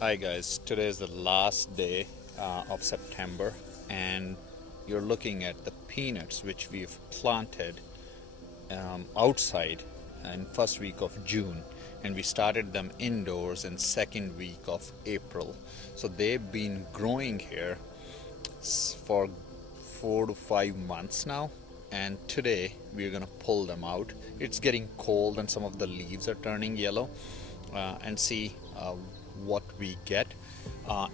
Hi guys, today is the last day of September and you're looking at the peanuts which we've planted outside in first week of June, and we started them indoors in second week of April. So they've been growing here for 4 to 5 months now, and today we're gonna pull them out. It's getting cold and some of the leaves are turning yellow, and see what we get.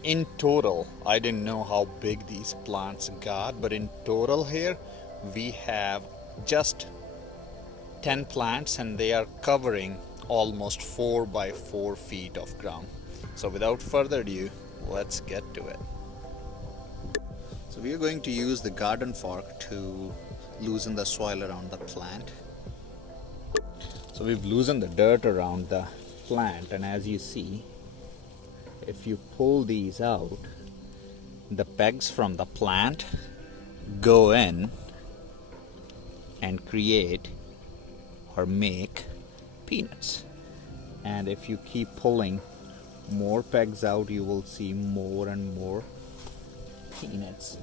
In total, I didn't know how big these plants got, but in total here we have just 10 plants and they are covering almost 4 by 4 feet of ground. So without further ado, let's get to it. So we are going to use the garden fork to loosen the soil around the plant. So we've loosened the dirt around the plant, and as you see, if you pull these out, the pegs from the plant go in and create or make peanuts. And if you keep pulling more pegs out, you will see more and more peanuts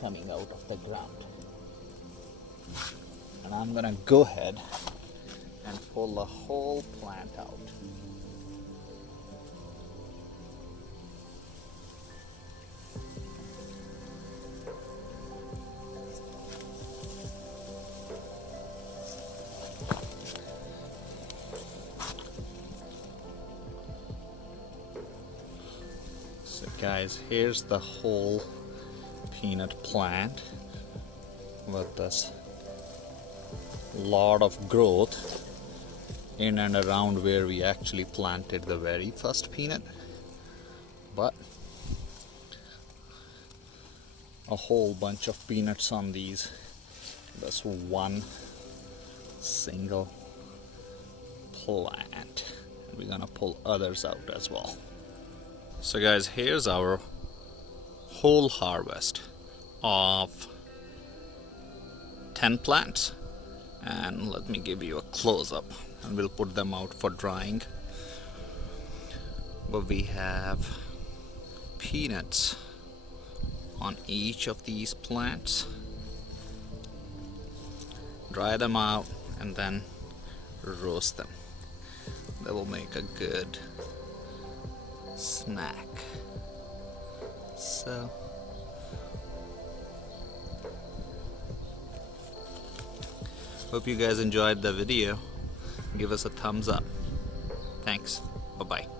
coming out of the ground. And I'm gonna go ahead and pull the whole plant out. So guys, here's the whole peanut plant with this lot of growth in and around where we actually planted the very first peanut, but a whole bunch of peanuts on these. That's one single plant. We're gonna pull others out as well. So guys, here's our whole harvest of 10 plants, and let me give you a close-up and we'll put them out for drying. But we have peanuts on each of these plants. Dry them out and then roast them. That will make a good snack. So hope you guys enjoyed the video. Give us a thumbs up. Thanks. Bye bye.